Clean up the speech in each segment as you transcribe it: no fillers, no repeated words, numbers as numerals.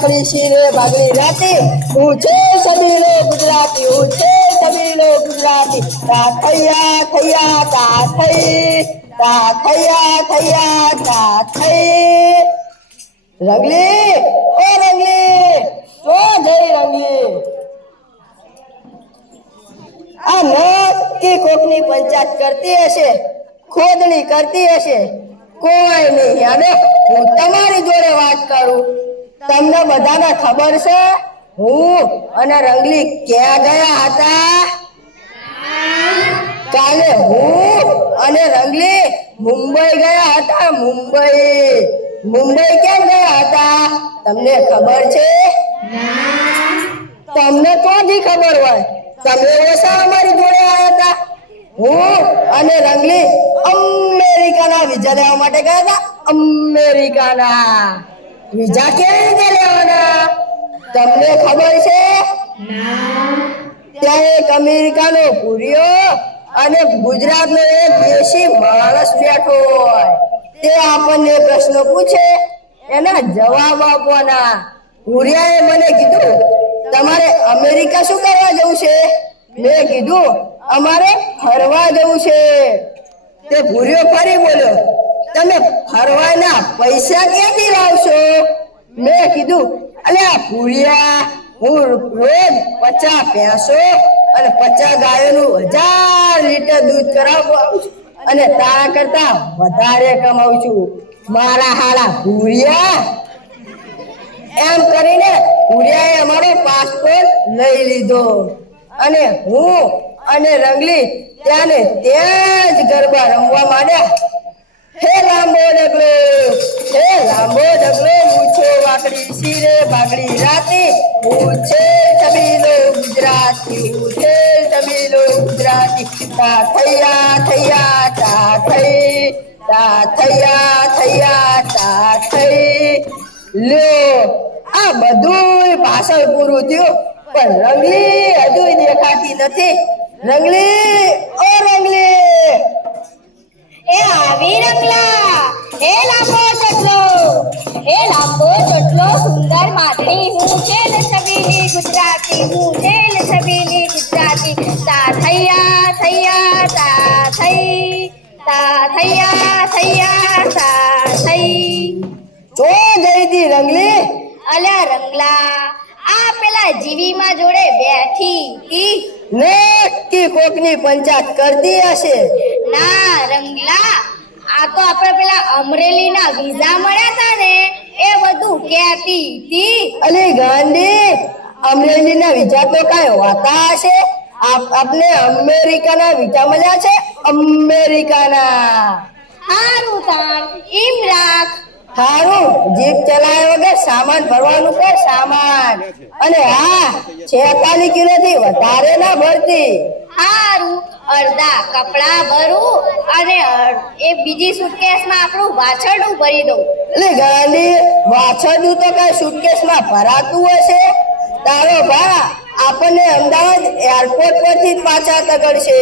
વાકડી શીરે ભાગડી રાતી હું છે સબીલો ગુજરાતી હું છે સબીલો ગુજરાતી તા થૈયા થૈયા તા થઈ તા થૈયા થૈયા તા થઈ રંગલી ઓ રંગલી તો જઈ રંગલી આ નક્કી કોકની પંચાયત કરતી હશે ખોદણી કરતી હશે કોઈ નહીં યાને હું તમારી જોડે વાત કરું તમને બધાને ખબર છે હું અને રંગલી ક્યાં ગયા હતા કાલે હું અને રંગલી મુંબઈ ગયા હતા મુંબઈ કેમ ગયા હતા તમને ખબર છે તમને ક્યાંથી ખબર હોય તમે ઓછા અમારી જોડે આવ્યા હતા હું અને રંગલી અમેરિકાના વિઝા લેવા માટે ગયા હતા અમેરિકાના વિઝા કેવી રીતે લેવાના તમને ખબર છે ત્યાં એક અમેરિકાનો પૂર્યો અને ગુજરાતનો એક દેશી માણસ બેઠો હોય તે આપણને પ્રશ્ન પૂછે એના જવાબ આપવાના પૂર્યાએ મને કીધું તમારે અમેરિકા શું કરવા જવું છે મેં કીધું અમારે ફરવા જવું છે તે ભૂર્યો ફરી બોલ્યો તમે ફરવાના પૈસા ક્યાંથી લાવશો મેં કીધું અલ્યા ભૂર્યા હું રોજ 50 ભેંસો અને 50 ગાયોનું 1000 લીટર દૂધ કરાવું છું અને તારા કરતા વધારે કમાઉં છું મારા હાડા ભૂર્યા એમ કરીને ભૂર્યાએ અમારો પાસપોર્ટ લઈ લીધો અને હું અને રંગલી ત્યાં જ ગરબા રમવા માંડ્યા હે લાંબો ડગલો મૂછો વાકડી શીરે ભાગડી રાતી હું છે તબીલો ગુજરાતી હું છે તબીલો ગુજરાતી તા થૈયા થૈયા તા થઈ તા થૈયા થૈયા તા થઈ લ્યો આ બધું ભાષણ પૂરું થયું પણ રંગલી હજુ દેખાતી નથી રંગલી ઓ રંગલી એ આવી રંગલા હે લાંબો ચટલો સુંદર માધણી હું છે ને છબીલી ગુજરાતી હું છે ને છબીલી ગુજરાતી તા થૈયા થૈયા તા થઈ તા થૈયા થૈયા તા થઈ જો જઈતી રંગલી અલ્યા રંગલા આ પેલા જીવીમાં જોડે બેઠી ઈ નક્કી કોકની પંચાયત કરતી હશે ના રંગલા આ તો આપણે પેલા અમરેલીના વિઝા મળ્યા હતા ને એ બધું કહેતી હતી અલી ગાંડી અમરેલીના વિઝા તો કાંઈ હોતા હશે આપને અમેરિકાના વિઝા મળ્યા છે અમેરિકાના હારું તાર એમ રાખ હારું જીપ ચલાવ્યા વગર સામાન ભરવાનું કર સામાન અને હા 46 કિલોથી વધારે ના ભરતી હારું અડધા કપડા ભરું અને એ બીજી સુટકેસમાં આપણું વાછરડું ભરી દઉં એટલે ગાંડી વાછરડું તો કઈ સુટકેસમાં ભરાતું હશે તારો ભા આપણને અમદાવાદ એરપોર્ટ પરથી જ પાછા તગડશે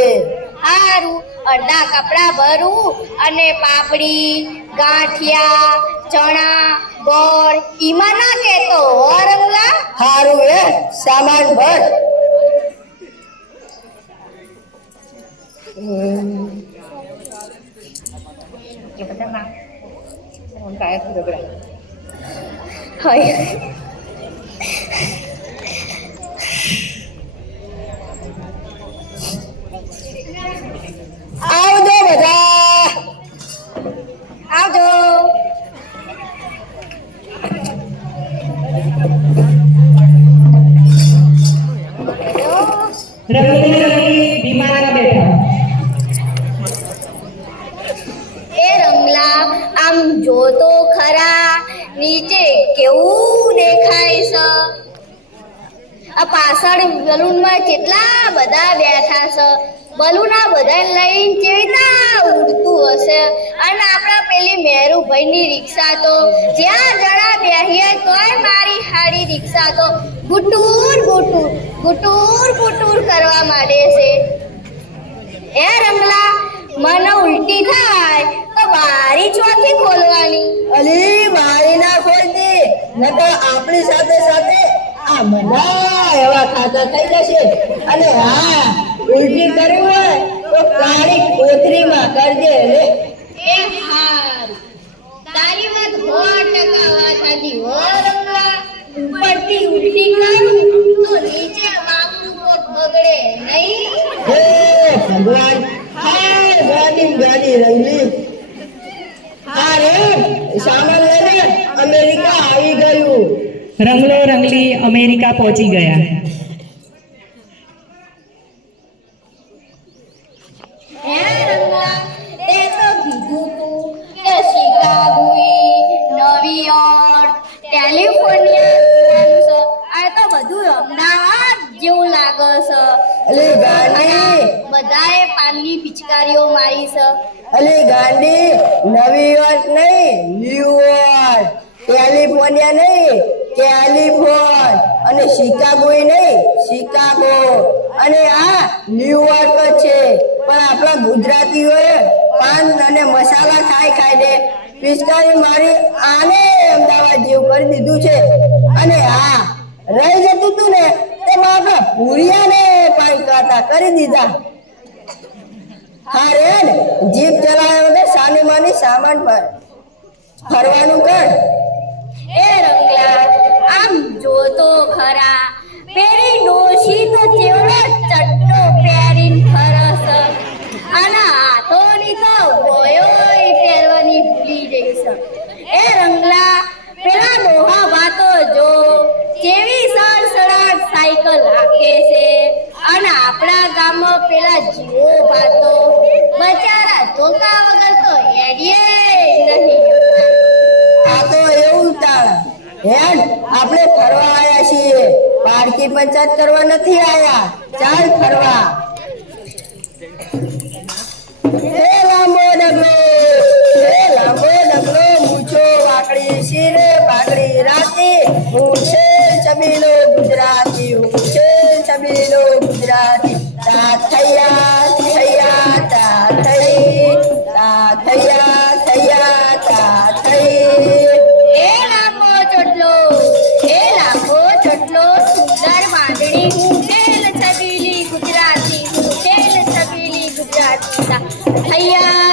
હારું અડધા કપડા ભરું અને પાપડી ગાંઠિયા ચણા ગોળ ઈમાં ના કેતો હો રંગલા હારું હે સામાન ભર આવજો બધા આવજો એ રંગલા આમ જો તો ખરા નીચે કેવું દેખાય છે આ પાછળ બલૂનમાં કેટલા બધા બેઠા છે બલૂન આ બધા લઈને કેવીના ઉડતું હશે અને આપણા પેલી મેરુભાઈની રિક્ષા તો જ્યાં જણા બેહીએ તોય મારી હારી રિક્ષા તો ગુટુર ગુટુર ગુટુર ગુટુર કરવા માંડે છે એ રંગલા મને ઉલટી થાય તો બારી ચોથી ખોલવાની અલી બારી ના ખોલતી નકર આપણી સાથે સાથે આ બધા એવા ખાતા થઈ જશે. અને હા, ઉલટી કરવી હોય તો કાળી કોથરીમાં કરજે લે. એ હાર તારી વાત 100% વાત સાચી હો રંગલા. ઉપરથી ઉલટી કરું તો નીચે બાપનું પગ બગડે નહીં. હે ભગવાન, હા ગાડી ગાડી રંગલી. હા રે, સામાન લઈને અમેરિકા આવી ગયું. રંગલો રંગલી અમેરિકા પહોંચી ગયા. હે રંગલા, તે તો કીધું તું કે શિકાગોઈ, નવીયોર્ક, કેલિફોર્નિયા આ તો બધું અમદાવાદ જેવું લાગે છે. અલી ગાંડી, બધાએ પાનની પિચકારીઓ મારી છે. અલી ગાંડી, નવી યોર્ક નહીં, ન્યુયોર્ક. કેલિફોર્નિયા નહીં, કેલિફોર્ન. અને શિકાગોય નહીં, શિકાગો. અને આ ન્યુયોર્ક જ છે. પણ આપણા ગુજરાતીઓએ પાન અને મસાલા ખાઈ ખાઈને પિચકારી મારી આને અમદાવાદ જેવું કરી દીધું છે. અને હા, રહી જતું તું ને તેમાં આપણા ભૂરિયાને પાન ખાતા કરી દીધા. હા રે ને, જીપ ચલાવ્યા વગર સાની માની સામાન પર ફરવાનું કર. એ રંગલા, આમ જોતો ખરા પેરી ડોશી તો ચેવડો ચટ્ટો પહેરીને ફરસ. અને હાથોની તો ગોયોય પહેરવાની ભૂલી જઈશ. એ રંગલા, પેલા ડોહા વાતો જો કેવી સડસડાટ સાયકલ હાકે છે. અને આપણા ગામમાં પેલા જીવો વાતો બચારા ધોકા વગર તો હેડીએ નહીં. આ તો એવું તાળ હેડ, આપણે ફરવા આયા છીએ, પારકી પંચાયત કરવા નથી આયા. ચાલ ફરવા. હે લાંબો ડગલો, હે લાંબો ડગલો, મૂછો વાકડી, શિરે પાઘડી રાતી, હું છે છબીલો ગુજરાતી, હું છે છબીલો ગુજરાતી. તા થયા થયા તા થઈ, તા થયા થયા તા થઈ. એ લાંબો ચોટલો, સુંદર વાદળી, હું છેલ છબીલી ગુજરાતી, હું છેલ છબીલી ગુજરાતી. થયા